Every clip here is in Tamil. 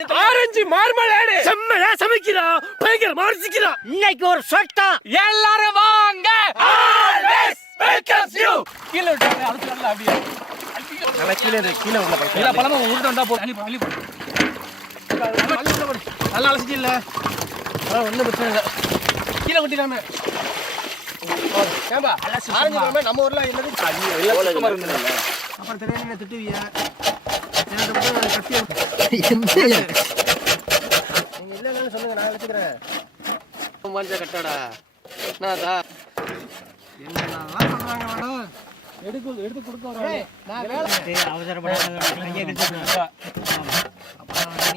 ஆரஞ்சு மார்மலேடு செம்மையா சமைக்கிறான், பயங்கரமா ரசிக்கிறான். இன்னைக்கு ஒரு சொட்டா எல்லாரும் வாங்க. Always welcomes you. கீழ விட்டு அடுத்து நல்லா அப்படியே நல்லா கீழ உள்ள போய் எல்லா பழமும் உருண்டு வந்தா போ. அள்ளி போ. நல்லா அலசிட்டு இல்ல, ஒன்றும் பிரச்சனை இல்லை. கீழே கொட்டிடாம ஏம்பா ஆரஞ்சு பழமே நம்ம ஊர்ல என்னது சுத்தமா இருந்தது. அப்புறம் தெரியாம திட்டுவியா நீங்க இல்லைன்னு சொல்லுங்க, நான் வச்சுக்கிறேன். கட்டாடா என்னதா என்னெல்லாம் சொல்றாங்க மேடம். எடுத்து கொடுக்க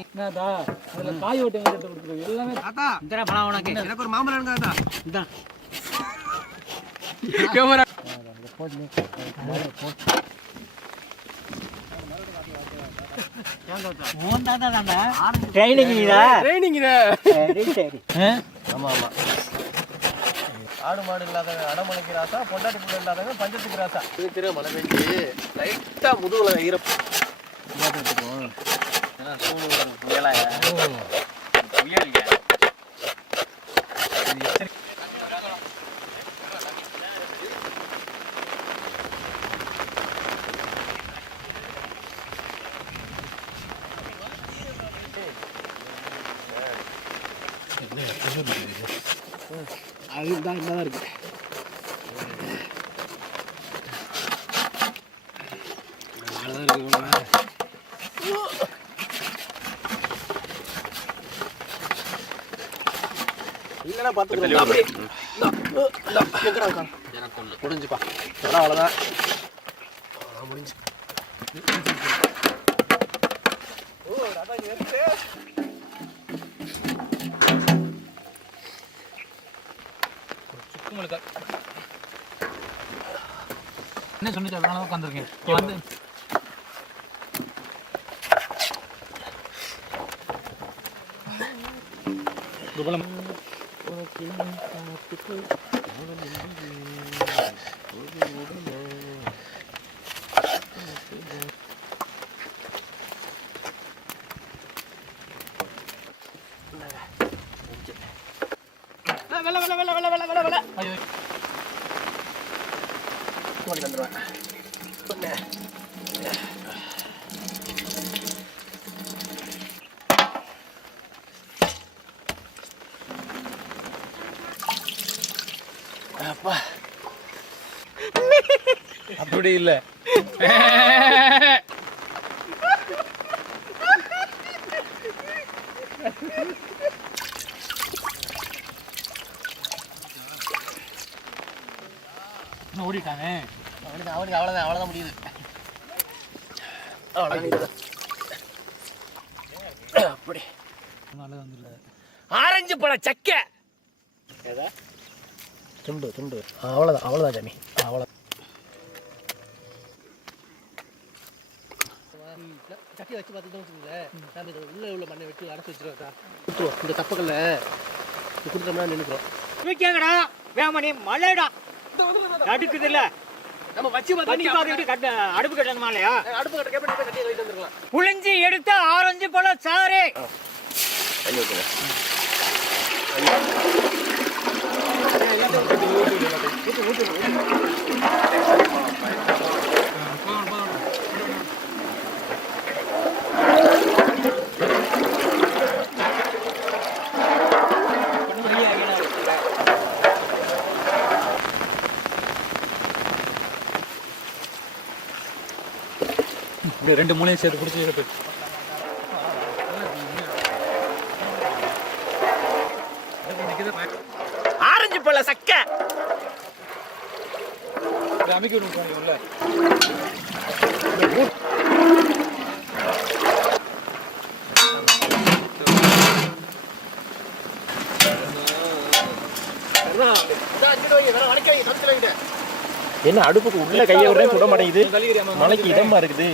என்னதா அதுல காய் ஓட்டி எடுத்து கொடுக்குறது எல்லாமே. தாத்தா இந்த பழம் உனக்கு, எனக்கு ஒரு மாம்பழம் தாத்தா. இதான் கேமரா ஆடு மாடு இல்லாதவங்க அடமலைக்கு ராசா, பொண்டாட்டி புள்ள இல்லாதவங்க பஞ்சத்துக்கு ராசா. இருக்கிற மழை பெஞ்சு லைட்டா முதுகுல ஈரப்பு அதுதான் என்னதான் இருக்கு. இல்லைன்னா பார்த்துக்கலாம். முடிஞ்சுப்பா, அவ்வளோதான் முடிஞ்சு. என்ன சொன்னிச்சு அதனால உட்காந்துருக்கேன். வந்து வந்துடுவேன். அப்பா அப்படி இல்லை. ஓடிட்டாங்க. அவ்வளோதான் முடியுது. அப்படி ஆரஞ்சு பழ சக்கை துண்டு அவ்வளோதான் ஜாமி. அவ்வளோ சக்கையை வச்சு பார்த்துட்டு வச்சுக்கோங்களேன். நம்ம இதை உள்ள மண்ணை வெட்டி அடைச்சி வச்சுருவோம். இந்த தப்பக்கல்ல கொடுத்தோம்னா நின்றுக்கிறோம். வேமணி மழைடா அடுக்குது இல்ல, நம்ம வச்சு பார்த்துட்டு அடுப்பு கட்டணுமா இல்லையா? அடுப்பு கட்ட கேட்டு கட்டி வைத்து வந்துருக்கலாம். புளிஞ்சி எடுத்த ஆரஞ்சு பழ சாறு ரெண்டு மூணையும் சேர்த்து பிடிச்சி எடுத்து ஆரஞ்சு பழ சக்கை அமைக்க உள்ள என்ன அடுப்புக்கு உள்ள கையை விட சுட மாட்டேங்குது. மலைக்கு இடமா இருக்குது.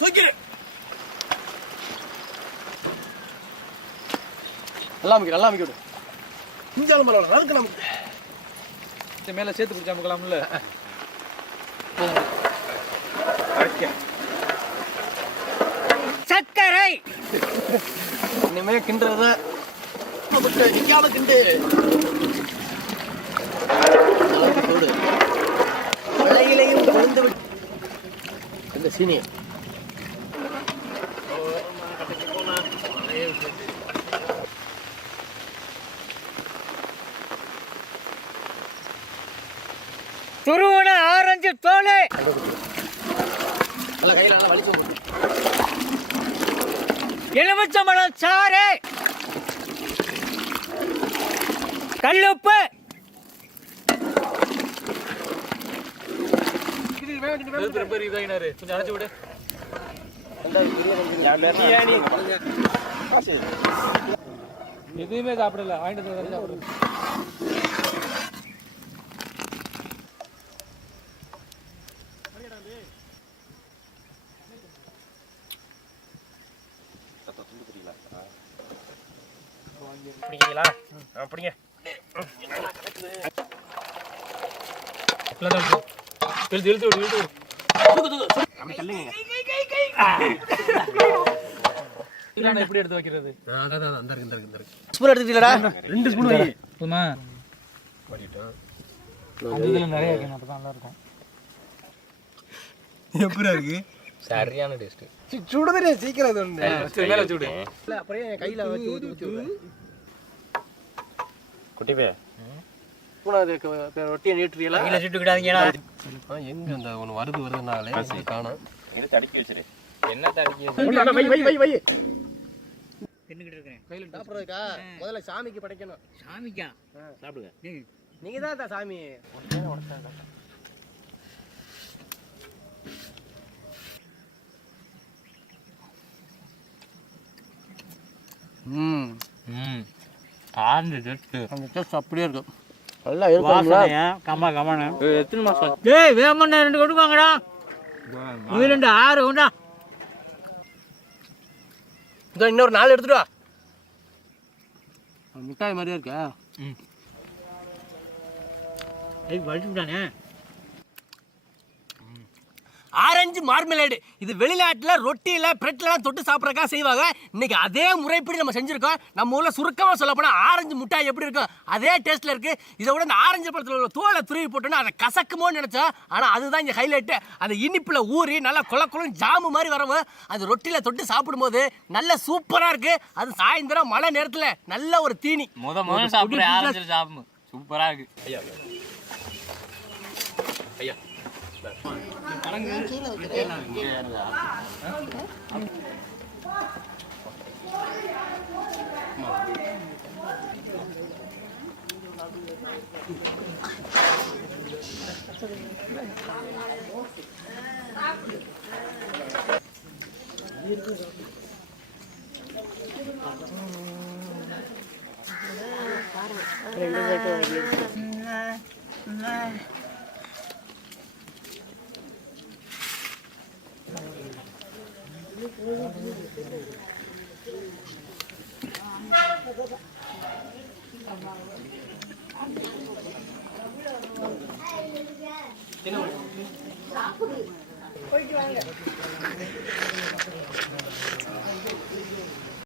தூக்கிடு நல்லா அமைக்க விடு. இஞ்சாலும் பரவாயில்ல, அதுக்கு நமக்கு மேலே சேர்த்து பிடிச்சா முக்கலாம்ல. சர்க்கரை இனிமே கிண்டுறத நிக்காம கிண்டு. மழையிலையும் கொழுந்து விட்டு இந்த சீனியை துருவன ஆரஞ்சு தோல் கையில நல்லா வலிச்சு போட்டு எலுமிச்சம்பழம் சாறு கல்லுப்பு கொஞ்சம் அரைச்சு விடு. எதுவுமே சாப்பிடல, வாங்கிட்டு சாப்பிடுறது. பிடிக்கிறீங்களா? பிடிங்க. இழுத்து விடு. எப்படி எடுத்து வைக்கிறது? ஸ்பூன் எடுத்துட்டீங்களா? 2 ஸ்பூன் வை. போதுமா? அந்த இதுல நிறைய வைக்கணும், அப்பதான் நல்லா இருக்கும். எப்படி இருக்கு? சரியான டேஸ்ட். சுடுதே சீக்கிரம் அது ஒண்ணு. மேல வச்சு விடு. இல்ல அப்படியே கையில வச்சு ஊத்தி விடு. குட்டிவே. பூனாது ரொட்டியை நீட்டுறீங்களா? கையில சுட்டுக்கிடாதீங்கடா. எங்க அந்த ஒன்னு வருதுனாலே காணோம். இது தடுக்கி வச்சிரு. என்ன தடுக்கி? வை. தின்னுக்கிட்டு இருக்கேன். கையில சாப்பிடுறதுக்கா? முதல்ல சாமிக்கு படைக்கணும். சாமிக்கா? சாப்பிடுங்க. நீங்க தான் சாமி. Orange taste. அந்த டேஸ்ட் அப்படியே இருக்கும். நல்லா இருக்கும். வாசனையா கம்மா கம்மானே. எத்தனை மாசம்? டேய் வேமண்ணே 2 கொடுவாங்கடா. இது 2 6 உண்டா. இதோ இன்னொரு 4 எடுத்துட்டு வா. மிட்டாய் மாதிரியே இருக்கா? ஏய் வலிச்சுட்டானே. ஆரஞ்சு மார்மெலேடு. இது வெளிநாட்டுல ரொட்டியில பிரெட்லாம் தொட்டு சாப்பிட்றக்கா செய்வாங்க. இன்னைக்கு அதே முறைப்படி நம்ம செஞ்சிருக்கோம். நம்ம ஊர்ல சுருக்கமா சொல்ல போனா ஆரஞ்சு முட்டாய் எப்படி இருக்கும் அதே டேஸ்ட்ல இருக்கு. இதை விட இந்த ஆரஞ்சு பழத்துல உள்ள தோலை துருவி போட்டோன்னா அதை கசக்குமோன்னு நினைச்சோம். ஆனா அதுதான் இங்க ஹைலைட். அந்த இனிப்புல ஊறி நல்லா குளம் ஜாமு மாதிரி வரவும் அது ரொட்டியில தொட்டு சாப்பிடும்போது நல்ல சூப்பரா இருக்கு. அது சாயந்தரம் மழை நேரத்துல நல்ல ஒரு தீனி. முதல்ல சாப்பிடுற ஆரஞ்சு சாப்பிடு. சூப்பரா இருக்கு. ஐயா போயிட்டு வாங்க.